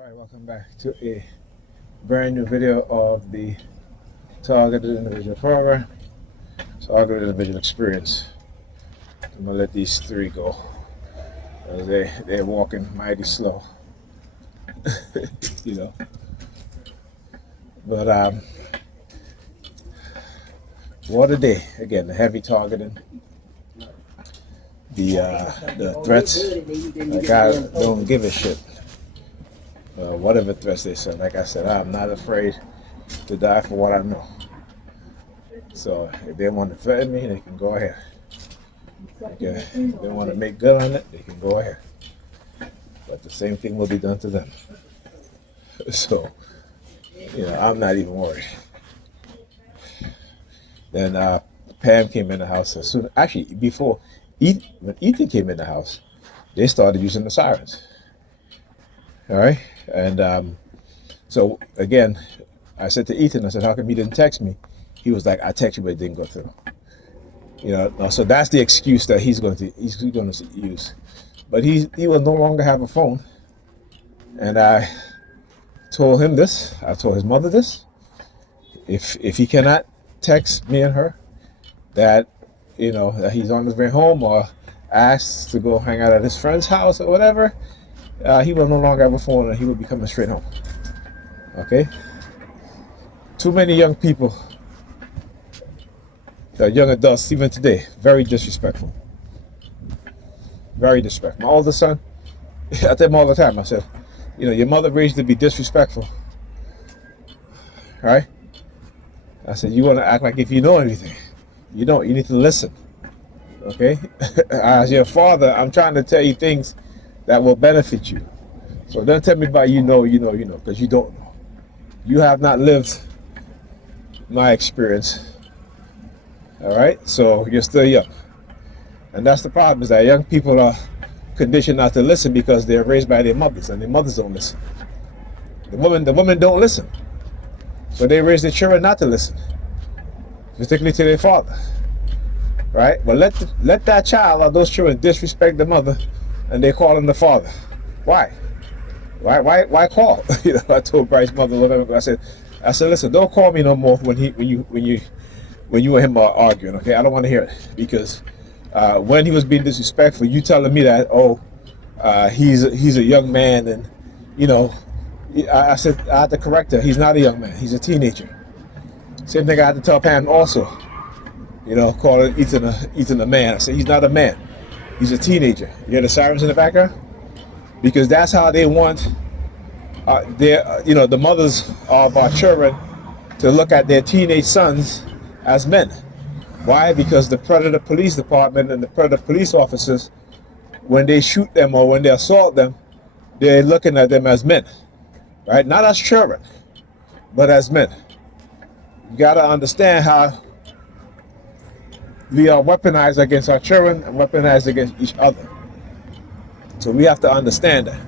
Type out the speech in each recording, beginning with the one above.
Alright, welcome back to a brand new video of the Targeted Individual Program, Targeted Individual Experience. I'm going to let these three go. They're walking mighty slow. you know. But what a day. Again, the heavy targeting, the threats. Like, I don't give a shit. Whatever threats they send. Like I said, I'm not afraid to die for what I know. So if they want to threaten me, they can go ahead. If they want to make good on it, they can go ahead. But the same thing will be done to them. So, I'm not even worried. Then Pam came in the house as soon. Actually, when Ethan came in the house, they started using the sirens. All right, and so again, I said to Ethan, I said, "How come you didn't text me?" He was like, "I texted you, but it didn't go through." So that's the excuse that he's going to use. But he will no longer have a phone, and I told him this. I told his mother this. If he cannot text me and her that that he's on his way home or asks to go hang out at his friend's house or whatever, he will no longer have a phone and he will be coming straight home. Okay? Too many young people, young adults, even today, very disrespectful. Very disrespectful. My older son, I tell him all the time, I said, your mother raised you to be disrespectful. All right? I said, you want to act like if you know anything. You don't. You need to listen. Okay? As your father, I'm trying to tell you things that will benefit you. So don't tell me about you know, because you don't know. You have not lived my experience. All right? So you're still young. And that's the problem, is that young people are conditioned not to listen because they're raised by their mothers, and their mothers don't listen. The women don't listen. So they raise their children not to listen, particularly to their father. Right? But let that child or those children disrespect the mother, and they call him the father. Why? Why call? I told Bryce's mother a little bit ago, I said, listen, don't call me no more when you and him are arguing. Okay, I don't want to hear it, because when he was being disrespectful, you telling me that he's a young man, and I said I had to correct her. He's not a young man. He's a teenager. Same thing I had to tell Pam also. Calling Ethan a man. I said he's not a man. He's a teenager. You hear the sirens in the background? Because that's how they want the mothers of our children to look at their teenage sons as men. Why? Because the Predator Police Department and the Predator police officers, when they shoot them or when they assault them, they're looking at them as men. Right? Not as children, but as men. You gotta understand how we are weaponized against our children and weaponized against each other. So we have to understand that.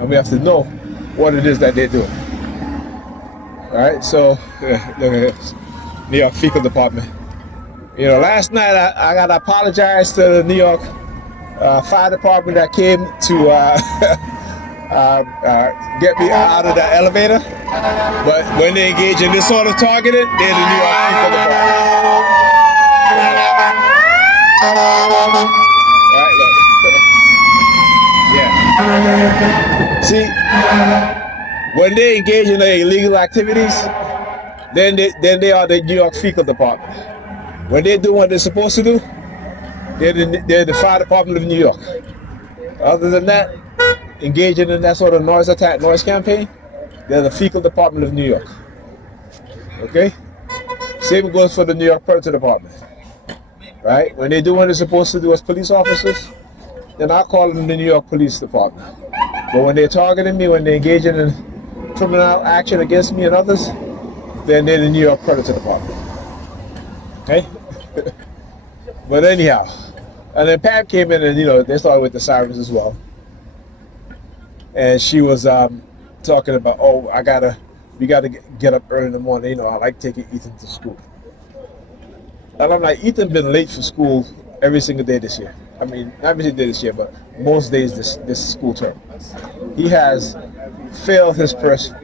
And we have to know what it is that they're doing. Alright, so look at this. NY Fecal Dept. Last night I got to apologize to the New York Fire Department that came to get me out of the elevator. But when they engage in this sort of targeting, they're the New York Fecal Dept. Right, look. Yeah. See, when they engage in their illegal activities, then they are the New York Fecal Dept. When they do what they're supposed to do, they're the Fire Department of New York. Other than that, engaging in that sort of noise campaign, they're the Fecal Department of New York. Okay? Same goes for the New York Predator Department. Right? When they do what they're supposed to do as police officers, they're not calling them the New York Police Department. But when they're targeting me, when they're engaging in criminal action against me and others, then they're the New York Predator Department. Okay? But anyhow, and then Pam came in and, they started with the sirens as well. And she was talking about, we gotta get up early in the morning. I like taking Ethan to school. And I'm like, Ethan been late for school every single day this year. I mean, not every day this year, but most days this school term. He has failed his first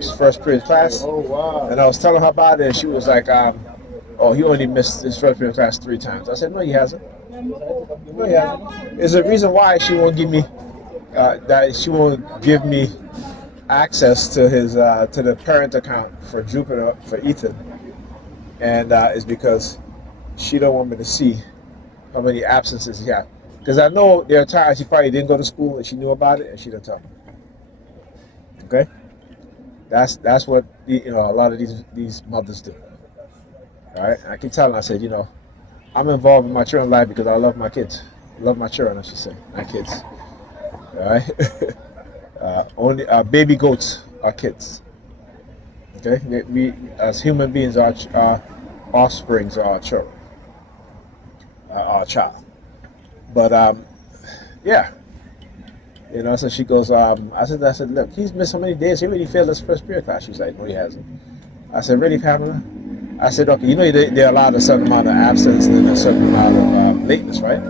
period class, and I was telling her about it, and she was like, "Oh, he only missed his first period class 3 times." I said, "No, he hasn't. No, he hasn't." There's a reason why she won't give me access to his to the parent account for Jupiter for Ethan, and it's because she don't want me to see how many absences he had. Because I know there are times he probably didn't go to school and she knew about it and she didn't tell me. Okay, that's what a lot of these mothers do. All right, I can tell them. I said, I'm involved in my children's life because I love my kids, love my children. I should say, my kids. All right, only baby goats are kids. Okay, we as human beings, our offsprings are our children, our child. But yeah, so she goes. I said, look, he's missed so many days. He already failed his first period class. She's like, no, he hasn't. I said, really, Pamela? I said, okay, they're allowed a certain amount of absence and a certain amount of lateness, right?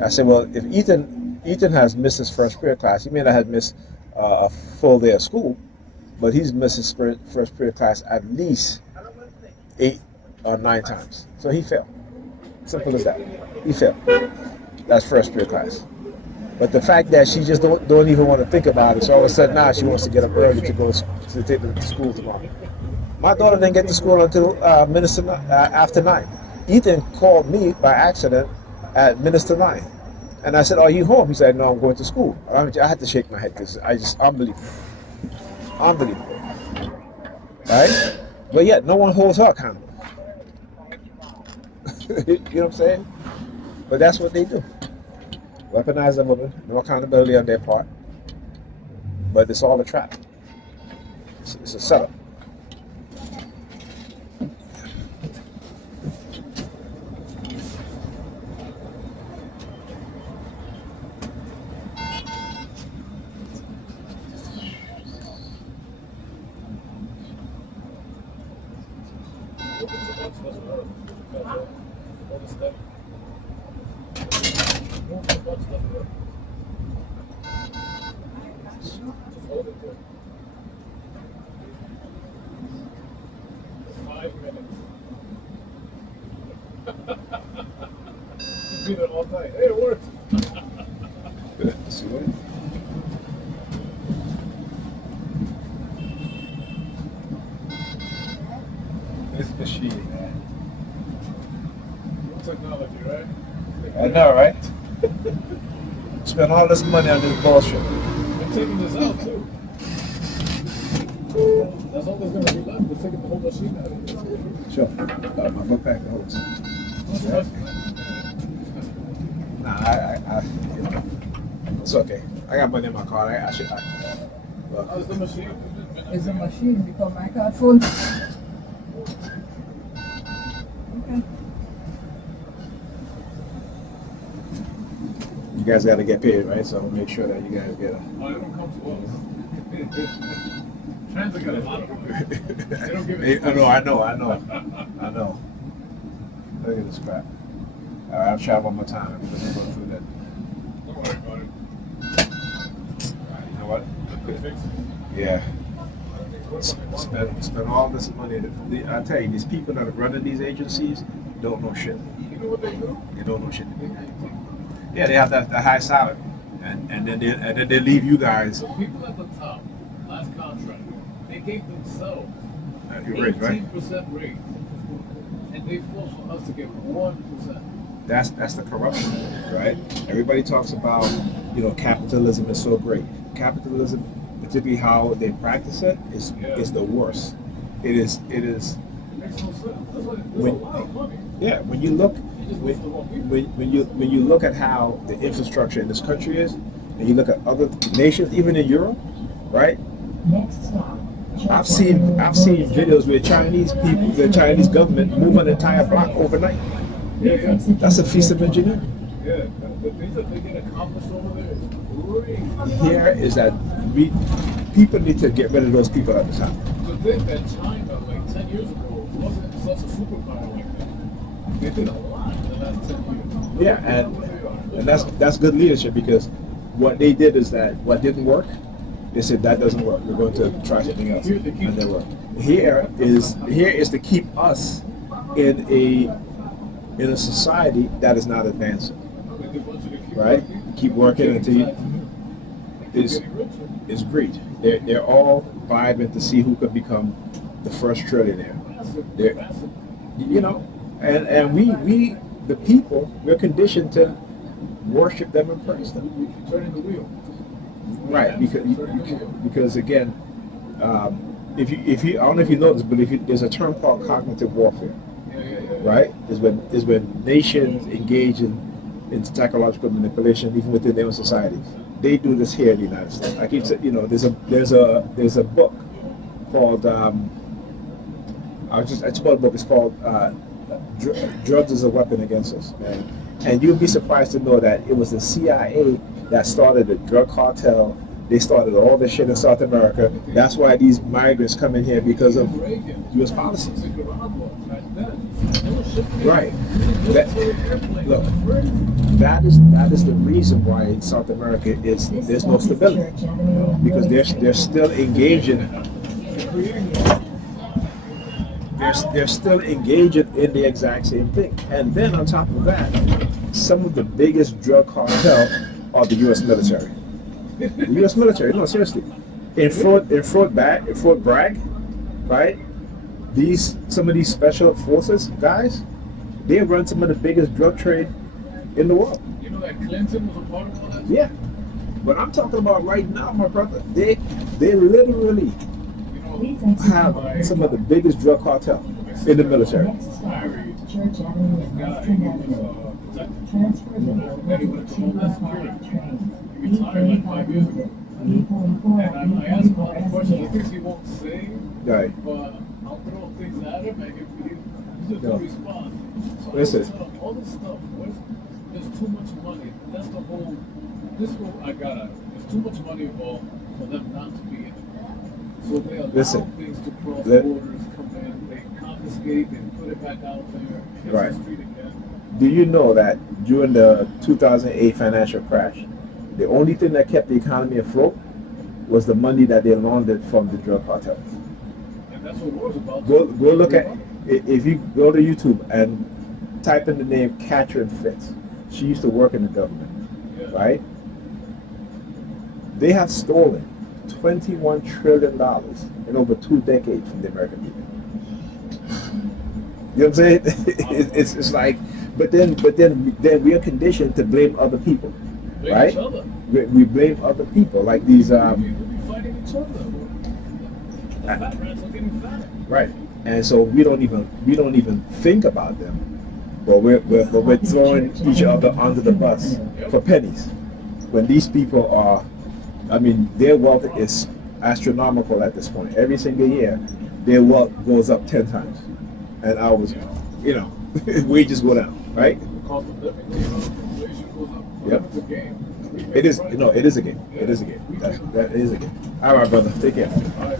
I said, well, if Ethan has missed his first period class, he may not have missed a full day of school, but he's missed his first period class at least 8 or 9 times. So he failed. Simple as that. He failed. That's first period class. But the fact that she just don't even want to think about it, so all of a sudden now she wants to get up early to go to take them to school tomorrow. My daughter didn't get to school until after 9. Ethan called me by accident at minutes to 9. And I said, are you home? He said, no, I'm going to school. I had to shake my head because I just, unbelievable. Unbelievable. Right? But yet, no one holds her accountable. You know what I'm saying? But that's what they do. Weaponize the woman, no accountability on their part. But it's all a trap. It's a setup. You do that all night. Hey, it worked. See what? This machine, man. Technology, right? I know, right? Spend all this money on this bullshit. They're taking this out too. That's all there's gonna be left. They're taking the whole machine out of here. Sure. My book pack the hose. Yeah. Nah, it's okay. I got money in my car. I should. How's the machine? It's a machine because my card phone. Okay. You guys got to get paid, right? So make sure that you guys get a. Oh, it don't come to us. Transit got a lot of them. They don't give it. I know. Look at this crap. All right, I'll try one more time. I'm just going through that. Don't worry about it. All right, you know what? Fix it. Yeah. Spend all this money. I tell you, these people that are running these agencies don't know shit. You know what they do? They don't know shit. Yeah, they have that high salary, and then they leave you guys. So people at the top, last contract, they gave themselves Your raise, right? 18% raise, and they forced for us to get 1%. That's the corruption, right? Everybody talks about capitalism is so great. Capitalism, particularly how they practice it, is the worst. It is. It makes no sense. That's why there's When- a lot of money. Yeah, when you look You just waste the wrong people. when you look at how the infrastructure in this country is, and you look at other nations, even in Europe, right? Next stop. I've seen videos where the Chinese government move an entire block overnight. Yeah. That's a feat of engineering. Yeah, the things that they get accomplished over there is crazy. Here is that people need to get rid of those people at the top. To think that China, like 10 years ago, wasn't such a superpower like that. They did a lot in the last 10 years. Yeah, and And that's good leadership, because what they did is that what didn't work, they said that doesn't work. We're going to try something else, and they work. Here is to keep us in a society that is not advancing, right? Keep working until is greed. They're all vibing to see who could become the first trillionaire. They're, you know, and we the people, we're conditioned to worship them and praise them. Turning the wheel. Right, because again, if you I don't know if you know this, but there's a term called cognitive warfare, right? Is when nations engage in psychological manipulation, even within their own societies. They do this here in the United States. I keep saying, there's a book called I just bought a book. It's called Drugs is a Weapon Against Us, and you'll be surprised to know that it was the CIA that started the drug cartel. They started all this shit in South America. That's why these migrants come in here, because of U.S. policies. Right. Look, that is the reason why in South America there's no stability, because they're still engaging. They're still engaging in the exact same thing. And then on top of that, some of the biggest drug cartel are the U.S. military. The U.S. military, no, seriously. In Fort Bragg, right? Some of these special forces guys, they run some of the biggest drug trade in the world. You know that Clinton was a part of all that? Yeah. But I'm talking about right now, my brother. They literally have some of the biggest drug cartel in the military. Church Avenue and West Avenue. Transfer the railroad to T5 trains. Retired like 5 years ago. And I asked him all the questions. I think he won't say, Right. but I'll throw things at him and he just No. don't respond. So Listen. I said, all this stuff, there's too much money. That's the whole, this is what I got at. There's too much money involved for them not to be in it. So they allow Listen. things to cross Let- borders, come in, they confiscate and put it back out there. Hits Right. the street again. Do you know that during the 2008 financial crash, the only thing that kept the economy afloat was the money that they laundered from the drug cartels? And that's what war's about. Go look at, if you go to YouTube and type in the name Catherine Fitz. She used to work in the government, Yeah. right? They have stolen $21 trillion in over 2 decades from the American people. You know what I'm saying? It's like, but then we are conditioned to blame other people, Blame right? each other. We blame other people, like these We be fighting each other. The fat rats are getting fatter. right, and so we don't even think about them, but we're throwing each other under the bus for pennies, when these people are, I mean, their wealth is astronomical at this point. Every single year, their wealth goes up 10 times, and ours, wages go down, right? The cost of living goes up, inflation goes up. Yep. It's a game. It is, it is a game. It is a game. That is a game. All right, brother, take care. All right.